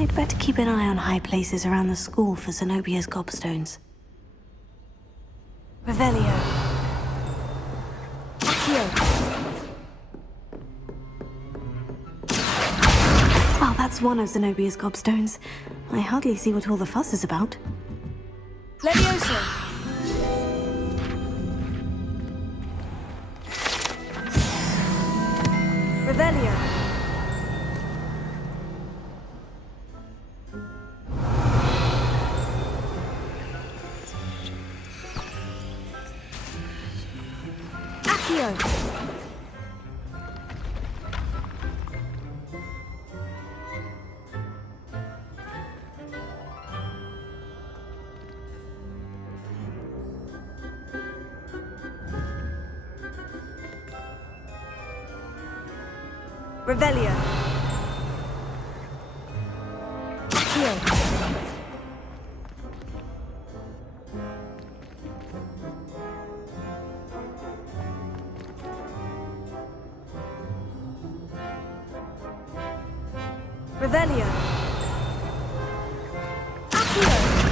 I'd better keep an eye on high places around the school for Zenobia's gobstones. Revelio. Well, that's one of Zenobia's gobstones. I hardly see what all the fuss is about. Levioso! Revelio! Accio! Revelio. Accio. Revelio. Accio.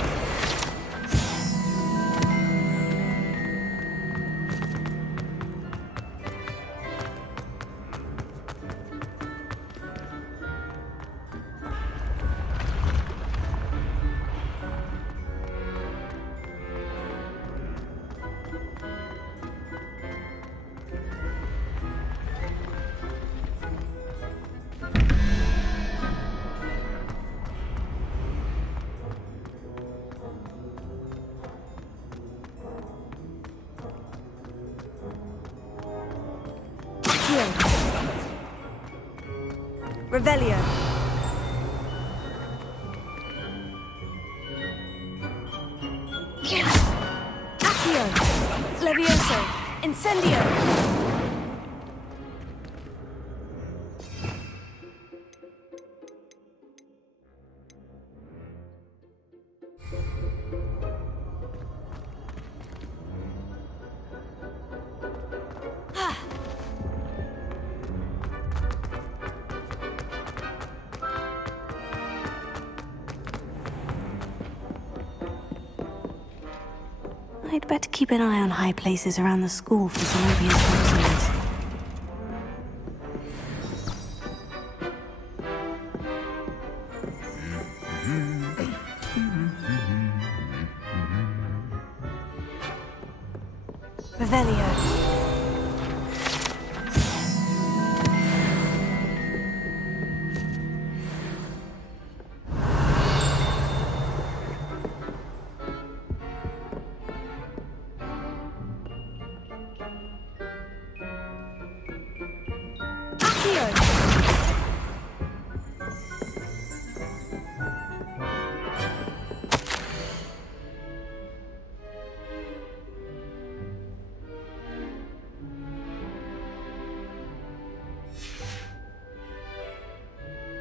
Revelio. Accio. Levioso. Incendio. I'd better keep an eye on high places around the school for Zenobia's gobstones. Revelio.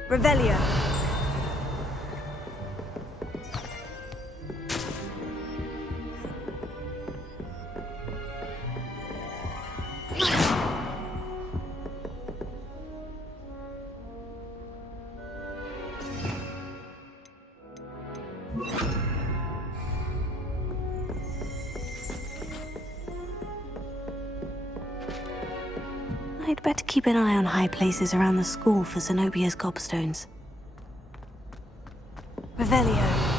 Revelio. I'd better keep an eye on high places around the school for Zenobia's gobstones. Revelio.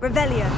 Revelio.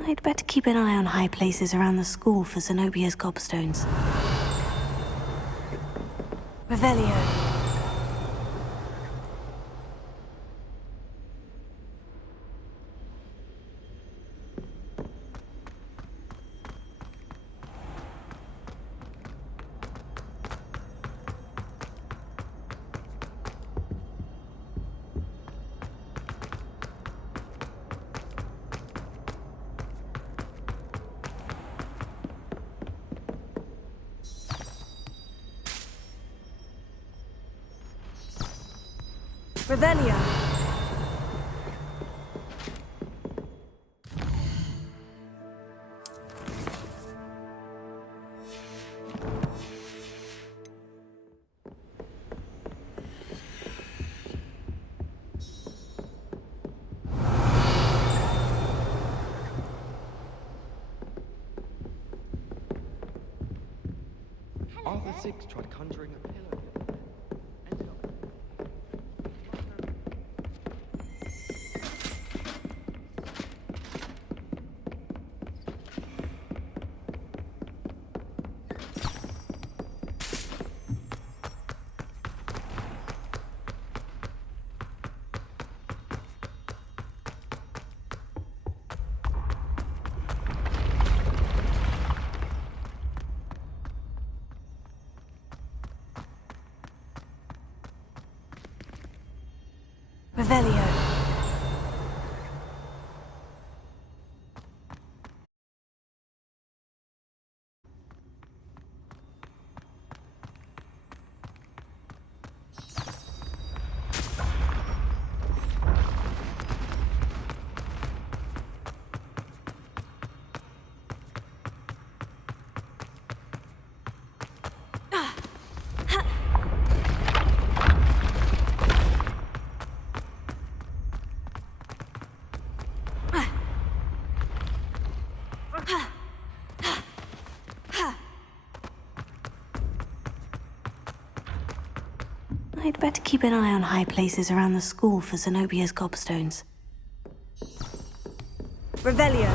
I'd better keep an eye on high places around the school for Zenobia's gobstones. Revelio. Revelio. Arthur VI tried conjuring a pillow. Ended up... Revelio. I'd better keep an eye on high places around the school for Zenobia's gobstones. Revelio.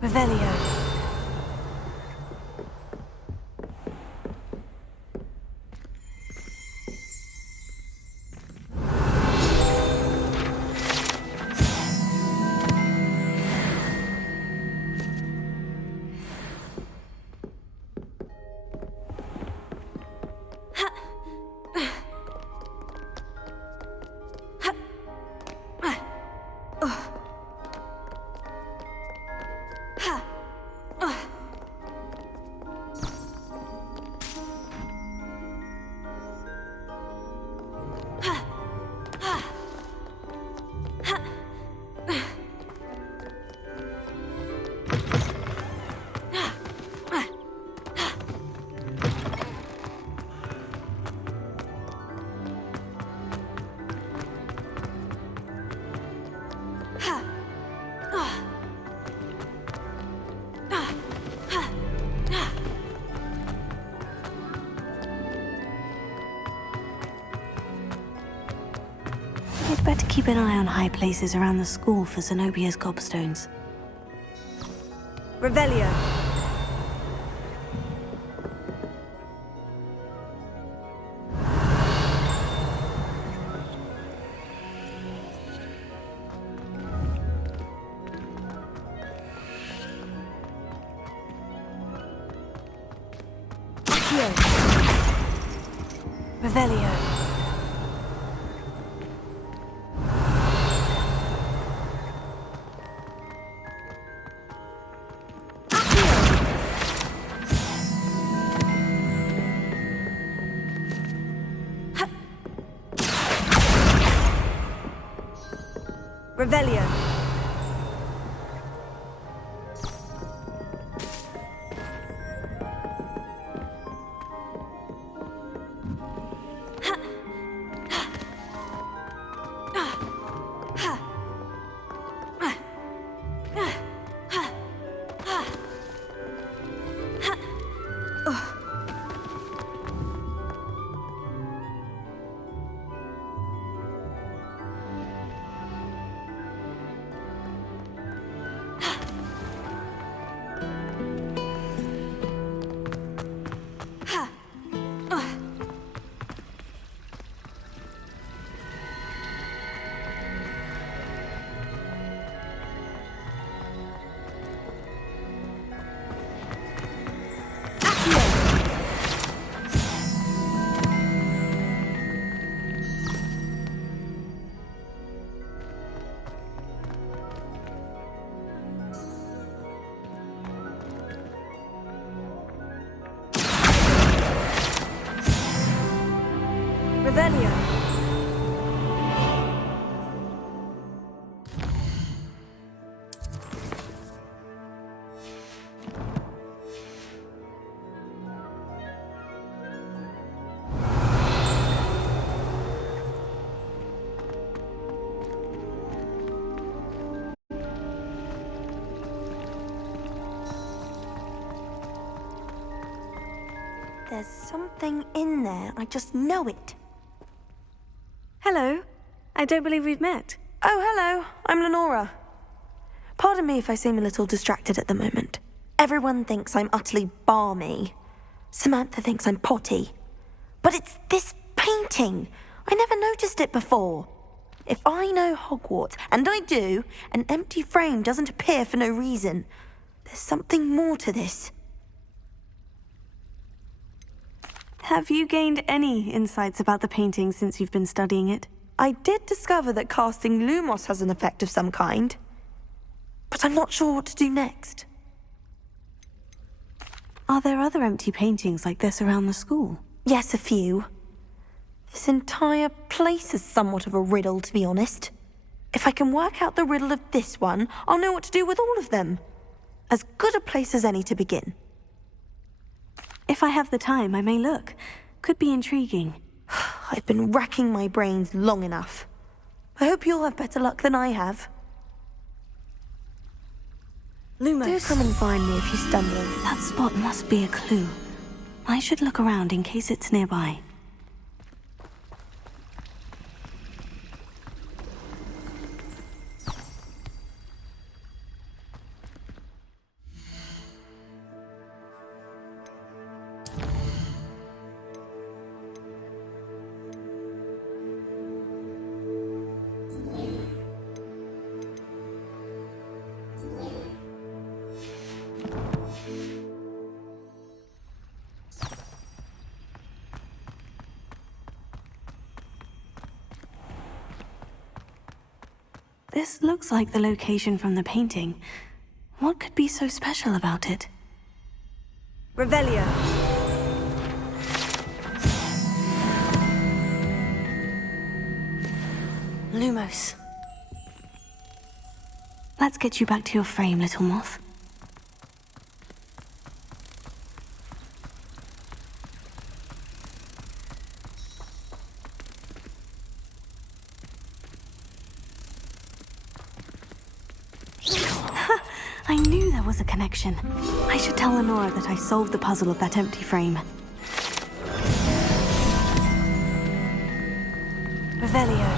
Revelio. better keep an eye on high places around the school for Zenobia's gobstones. Revelio. Accio. Revelio. Revelio. Revelio. There's something in there. I just know it. Hello. I don't believe we've met. Oh, hello. I'm Lenora. Pardon me if I seem a little distracted at the moment. Everyone thinks I'm utterly balmy. Samantha thinks I'm potty. But it's this painting. I never noticed it before. If I know Hogwarts, and I do, an empty frame doesn't appear for no reason. There's something more to this. Have you gained any insights about the painting since you've been studying it? I did discover that casting Lumos has an effect of some kind. But I'm not sure what to do next. Are there other empty paintings like this around the school? Yes, a few. This entire place is somewhat of a riddle, to be honest. If I can work out the riddle of this one, I'll know what to do with all of them. As good a place as any to begin. If I have the time, I may look. Could be intriguing. I've been racking my brains long enough. I hope you'll have better luck than I have. Lumos. Do come and find me if you stumble. That spot must be a clue. I should look around in case it's nearby. This looks like the location from the painting. What could be so special about it? Revelio. Lumos. Let's get you back to your frame, little moth. I knew there was a connection. I should tell Lenora that I solved the puzzle of that empty frame. Revelio.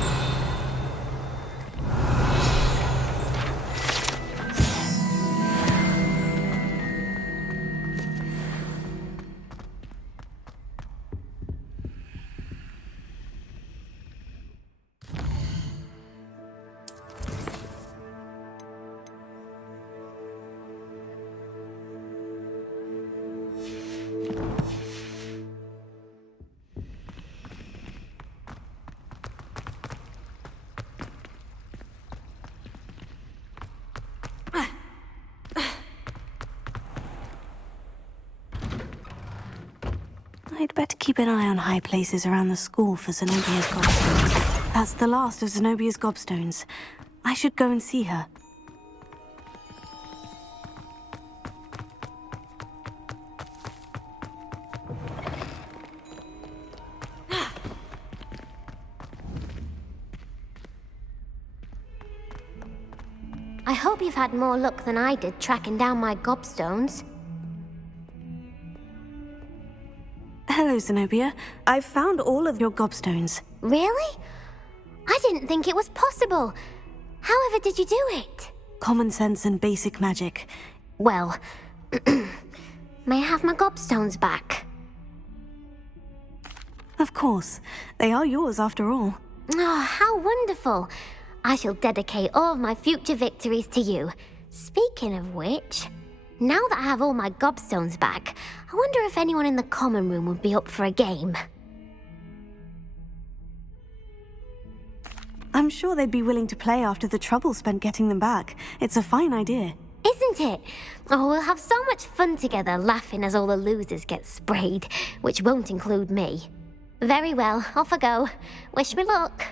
I'd better keep an eye on high places around the school for Zenobia's gobstones. That's the last of Zenobia's gobstones. I should go and see her. I hope you've had more luck than I did tracking down my gobstones. Hello, Zenobia. I've found all of your gobstones. Really? I didn't think it was possible. However did you do it? Common sense and basic magic. Well, may I have my gobstones back? Of course. They are yours after all. Oh, how wonderful. I shall dedicate all of my future victories to you. Speaking of which, now that I have all my gobstones back, I wonder if anyone in the common room would be up for a game. I'm sure they'd be willing to play after the trouble spent getting them back. It's a fine idea. Isn't it? Oh, we'll have so much fun together laughing as all the losers get sprayed, which won't include me. Very well, off I go. Wish me luck.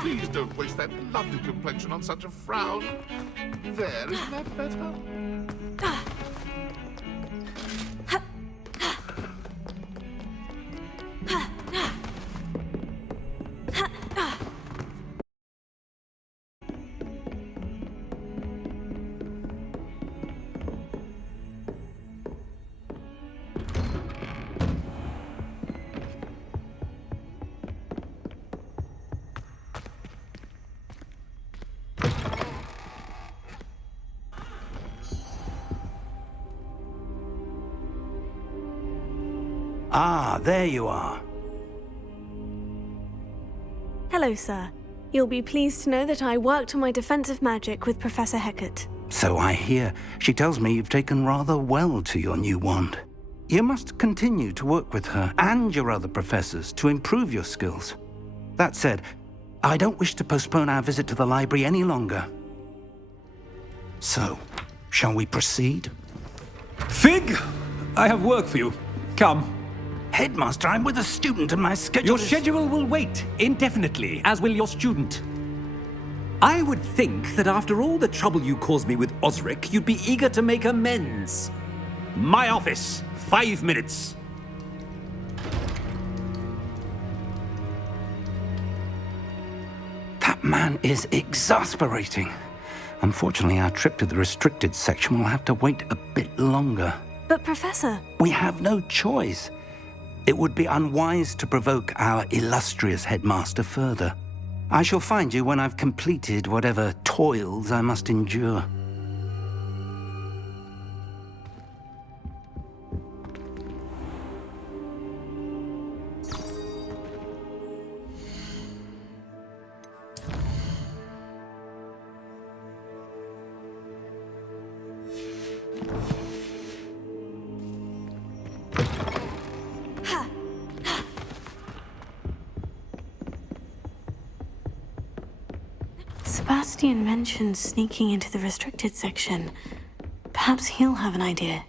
Please don't waste that lovely complexion on such a frown. There, isn't that better? Ah, there you are. Hello, sir. You'll be pleased to know that I worked on my defensive magic with Professor Hecat. So I hear. She tells me you've taken rather well to your new wand. You must continue to work with her and your other professors to improve your skills. That said, I don't wish to postpone our visit to the library any longer. So, shall we proceed? Fig! I have work for you. Come. Headmaster, I'm with a student and my schedule Your is... schedule will wait indefinitely, as will your student. I would think that after all the trouble you caused me with Osric, you'd be eager to make amends. My office, 5 minutes. That man is exasperating. Unfortunately, our trip to the restricted section will have to wait a bit longer. But Professor... We have no choice. It would be unwise to provoke our illustrious headmaster further. I shall find you when I've completed whatever toils I must endure. Sebastian mentioned sneaking into the restricted section. Perhaps he'll have an idea.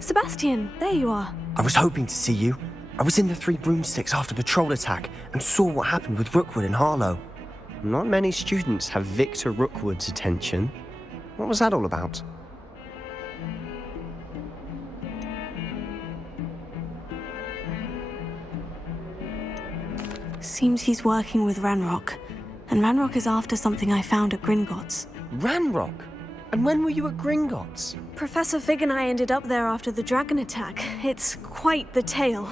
Sebastian, there you are. I was hoping to see you. I was in the Three Broomsticks after the troll attack and saw what happened with Rookwood and Harlow. Not many students have Victor Rookwood's attention. What was that all about? Seems he's working with Ranrock. and Ranrock is after something I found at Gringotts. Ranrock? And when were you at Gringotts? Professor Fig and I ended up there after the dragon attack. It's quite the tale.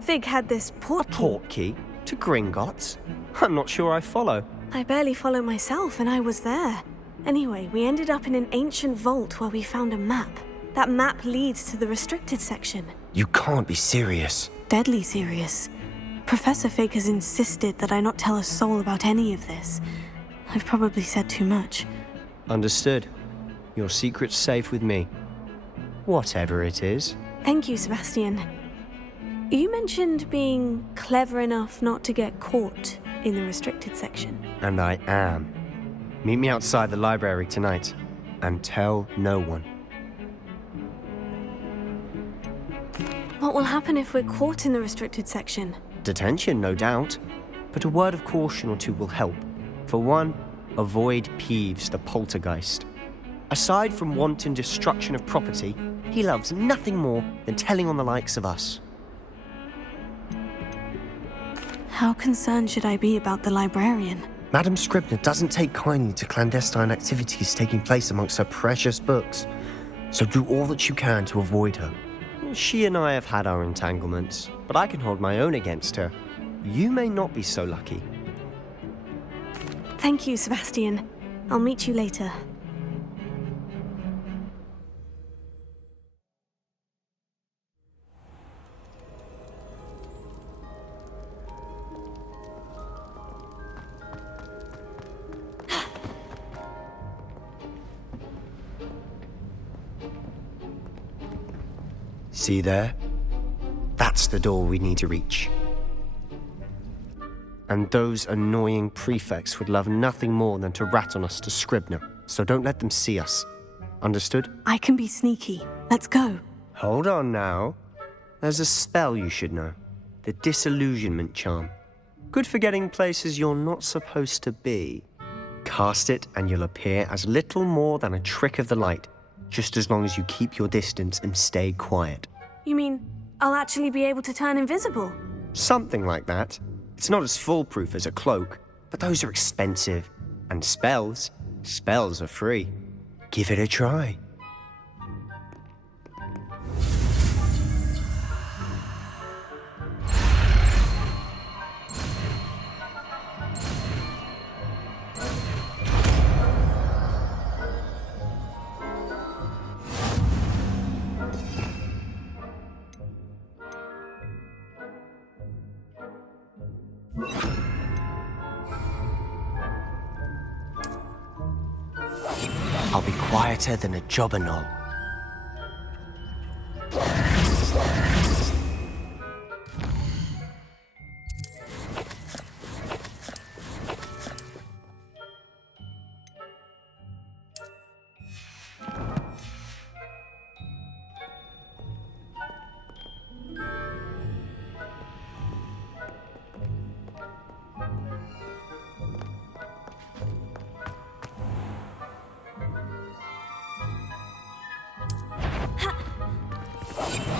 Fig had this port key. Portkey? To Gringotts? I'm not sure I follow. I barely follow myself, and I was there. Anyway, we ended up in an ancient vault where we found a map. That map leads to the restricted section. You can't be serious. Deadly serious. Professor Fig has insisted that I not tell a soul about any of this. I've probably said too much. Understood. Your secret's safe with me. Whatever it is. Thank you, Sebastian. You mentioned being clever enough not to get caught in the restricted section. And I am. Meet me outside the library tonight, and tell no one. What will happen if we're caught in the restricted section? Detention, no doubt. But a word of caution or two will help. For one, avoid Peeves, the poltergeist. Aside from wanton destruction of property, he loves nothing more than telling on the likes of us. How concerned should I be about the librarian? Madam Scribner doesn't take kindly to clandestine activities taking place amongst her precious books, so do all that you can to avoid her. She and I have had our entanglements, but I can hold my own against her. You may not be so lucky. Thank you, Sebastian. I'll meet you later. See there? That's the door we need to reach. And those annoying prefects would love nothing more than to rat on us to Scribner, so don't let them see us. Understood? I can be sneaky. Let's go. Hold on now. There's a spell you should know. The Disillusionment Charm. Good for getting places you're not supposed to be. Cast it and you'll appear as little more than a trick of the light, just as long as you keep your distance and stay quiet. You mean I'll actually be able to turn invisible? Something like that. It's not as foolproof as a cloak, but those are expensive. And spells are free. Give it a try. I'll be quieter than a jobberknoll.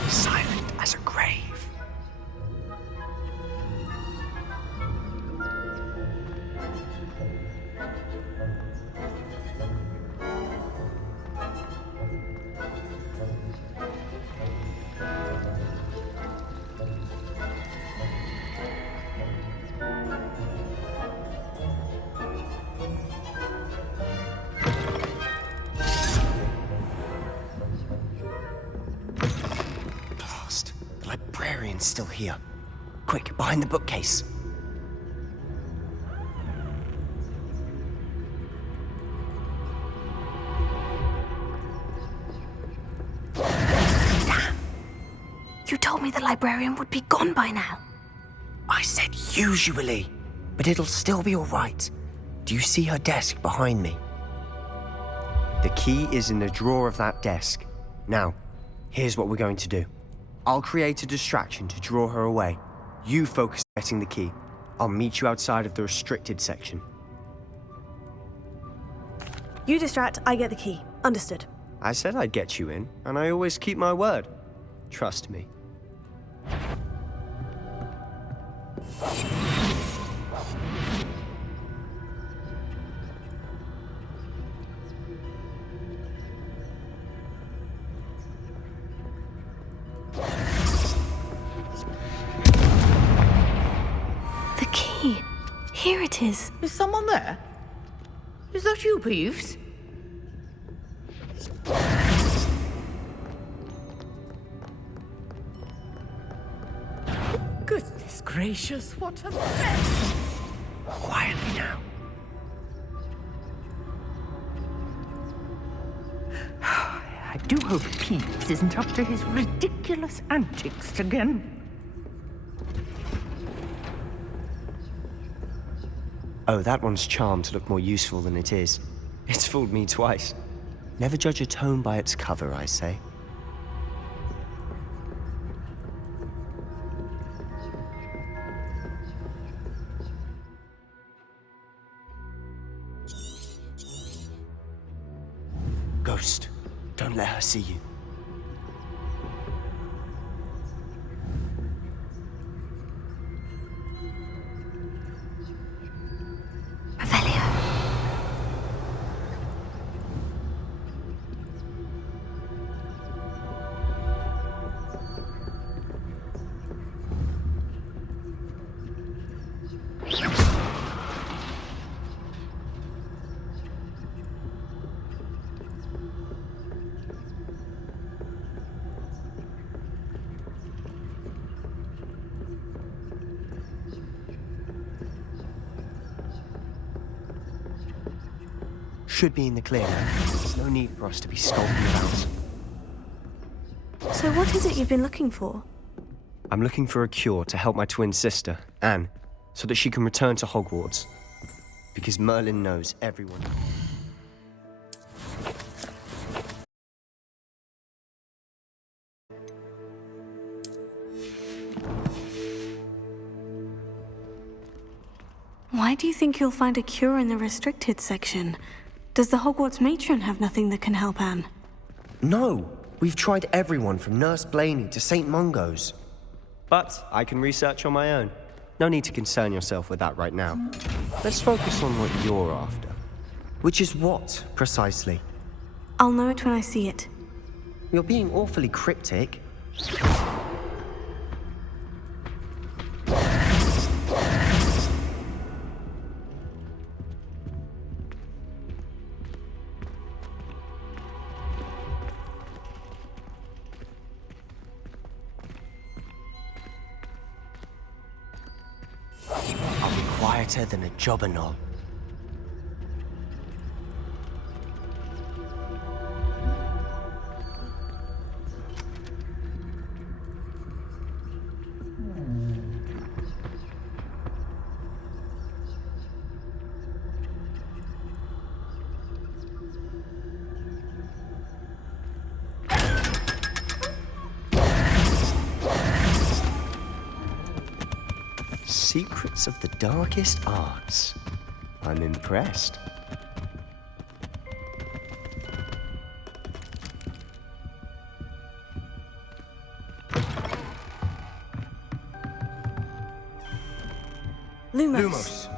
Silent as a grave. The librarian's still here. Quick, behind the bookcase. Damn! You told me the librarian would be gone by now. I said usually, but it'll still be all right. Do you see her desk behind me? The key is in the drawer of that desk. Now, here's what we're going to do. I'll create a distraction to draw her away. You focus on getting the key. I'll meet you outside of the restricted section. You distract, I get the key. Understood. I said I'd get you in, and I always keep my word. Trust me. Here it is. Is someone there? Is that you, Peeves? Goodness gracious, what a mess! Quietly now. I do hope Peeves isn't up to his ridiculous antics again. Oh, that one's charmed to look more useful than it is. It's fooled me twice. Never judge a tome by its cover, I say. Ghost, don't let her see you. Should be in the clear now. There's no need for us to be skulking about. So what is it you've been looking for? I'm looking for a cure to help my twin sister, Anne, so that she can return to Hogwarts. Because Merlin knows everyone. Why do you think you'll find a cure in the restricted section? Does the Hogwarts matron have nothing that can help Anne? No! We've tried everyone from Nurse Blaney to St. Mungo's. But I can research on my own. No need to concern yourself with that right now. Let's focus on what you're after. Which is what, precisely? I'll know it when I see it. You're being awfully cryptic. I'll be quieter than a jobberknoll. Secrets of the darkest arts. I'm impressed. Lumos.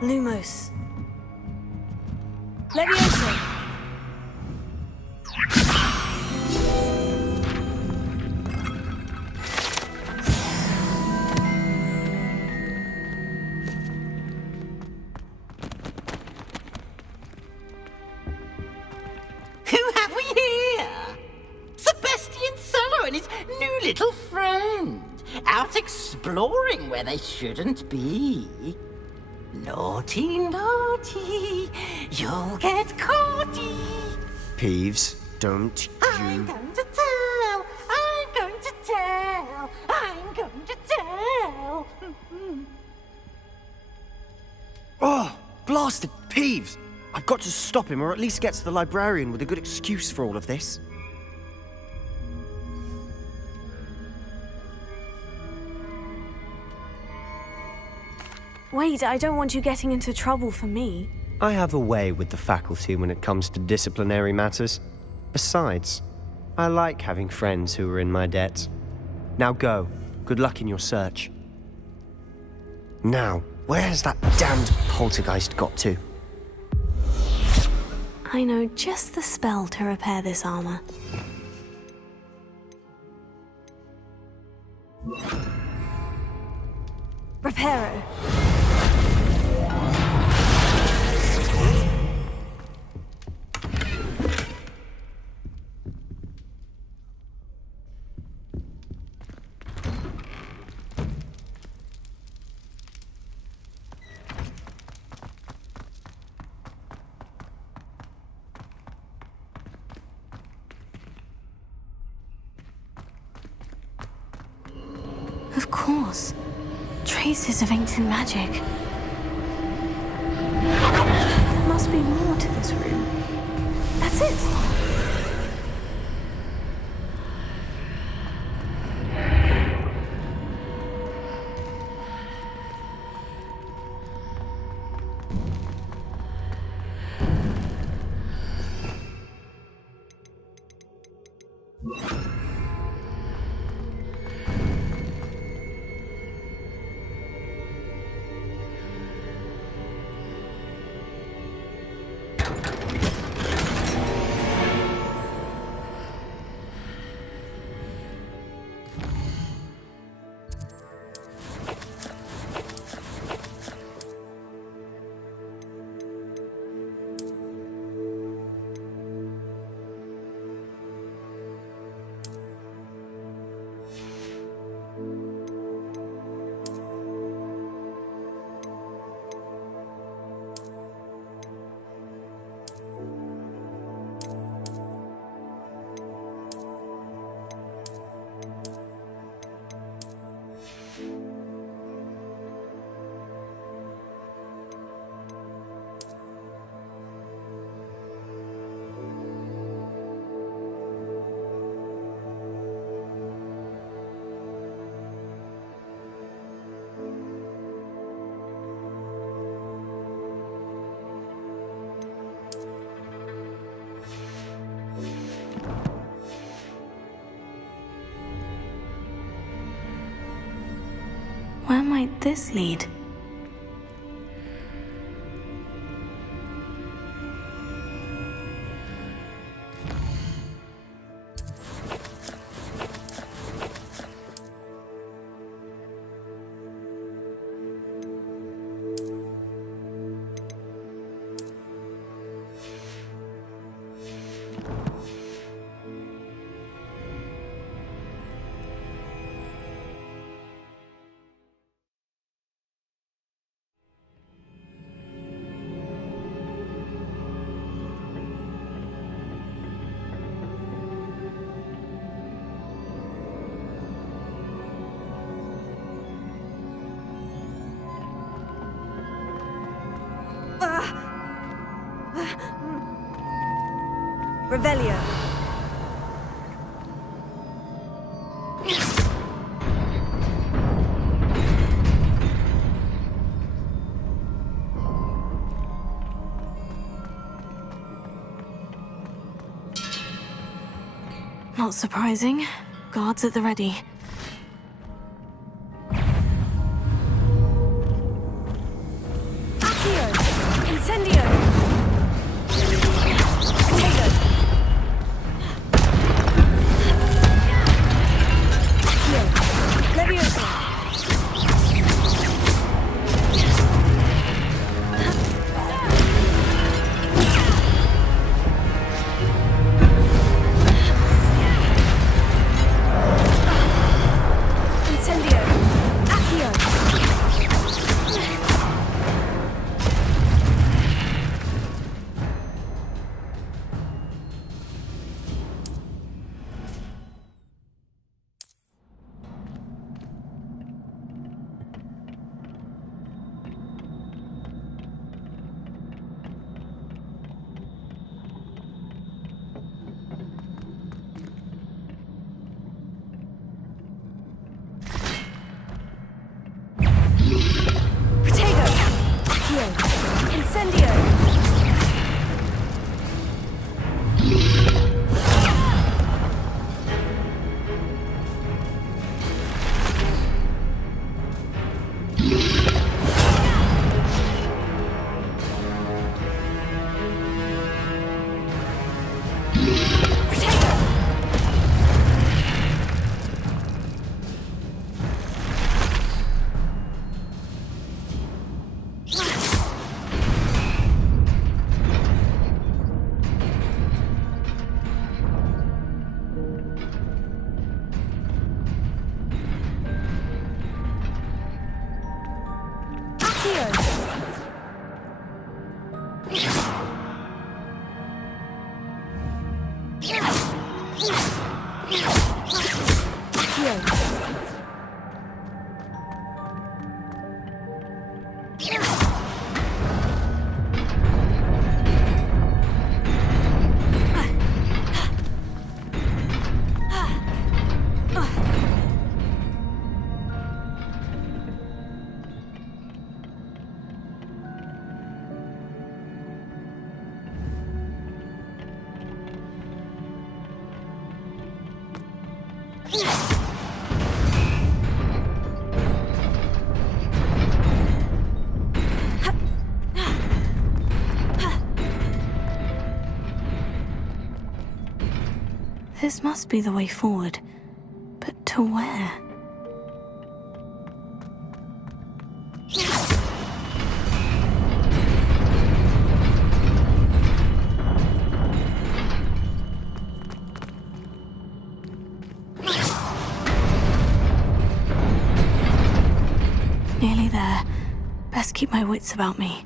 Lumos. Levioso. Little friend, out exploring where they shouldn't be. Naughty, naughty, you'll get caughty. Peeves, don't you... I'm going to tell, I'm going to tell, I'm going to tell. Oh, blasted Peeves! I've got to stop him, or at least get to the librarian with a good excuse for all of this. Wait, I don't want you getting into trouble for me. I have a way with the faculty when it comes to disciplinary matters. Besides, I like having friends who are in my debt. Now go. Good luck in your search. Now, where has that damned poltergeist got to? I know just the spell to repair this armor. Reparo. Of course. Traces of ancient magic. There must be more to this room. That's it. Where might this lead? Revelio. Not surprising. Guards at the ready. Accio. Incendio. Potato. Accio. Leviosa. Incendio. Accio. Potato. Accio. Incendio. Potato. This must be the way forward. But to where? Nearly there. Best keep my wits about me.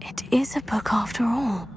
It is a book after all.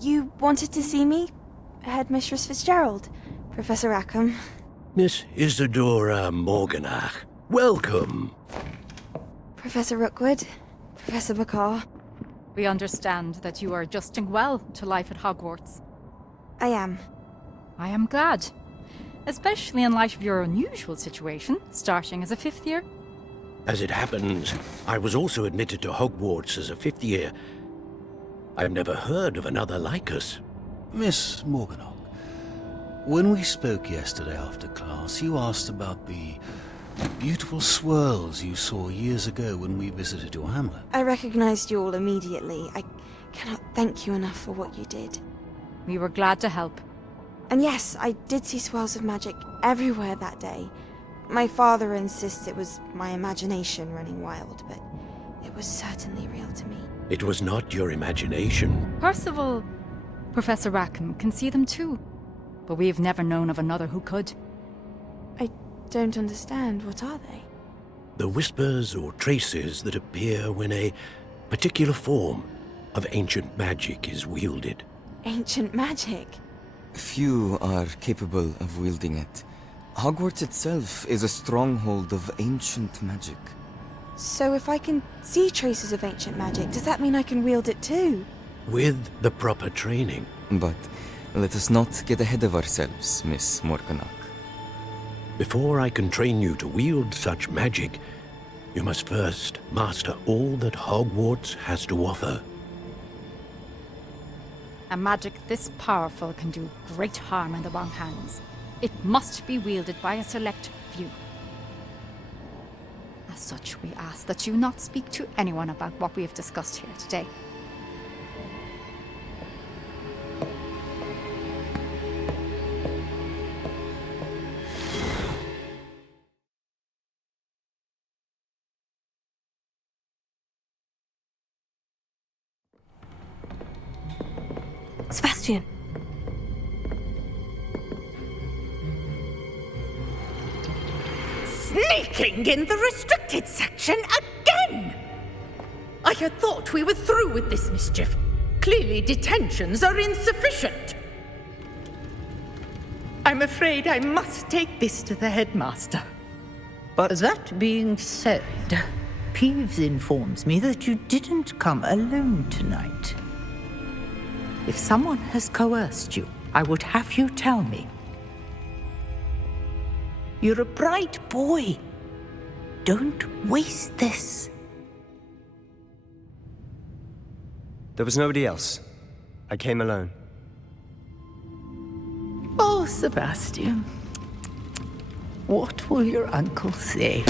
You wanted to see me? Headmistress Fitzgerald, Professor Rackham. Miss Isadora Morganach, welcome. Professor Rookwood, Professor Bakar. We understand that you are adjusting well to life at Hogwarts. I am. I am glad. Especially in light of your unusual situation, starting as a 5th year. As it happens, I was also admitted to Hogwarts as a 5th year. I've never heard of another like us. Miss Morganach, when we spoke yesterday after class, you asked about the beautiful swirls you saw years ago when we visited your hamlet. I recognized you all immediately. I cannot thank you enough for what you did. We were glad to help. And yes, I did see swirls of magic everywhere that day. My father insists it was my imagination running wild, but it was certainly real to me. It was not your imagination. Percival, Professor Rackham can see them too. But we've never known of another who could. I don't understand. What are they? The whispers or traces that appear when a particular form of ancient magic is wielded. Ancient magic? Few are capable of wielding it. Hogwarts itself is a stronghold of ancient magic. So if I can see traces of ancient magic, does that mean I can wield it too? With the proper training. But let us not get ahead of ourselves, Miss Morganach. Before I can train you to wield such magic, you must first master all that Hogwarts has to offer. A magic this powerful can do great harm in the wrong hands. It must be wielded by a select few. As such, we ask that you not speak to anyone about what we have discussed here today. Sebastian. Sneaking in the restricted section again! I had thought we were through with this mischief. Clearly detentions are insufficient. I'm afraid I must take this to the headmaster. But that being said, Peeves informs me that you didn't come alone tonight. If someone has coerced you, I would have you tell me. You're a bright boy. Don't waste this. There was nobody else. I came alone. Oh, Sebastian. What will your uncle say?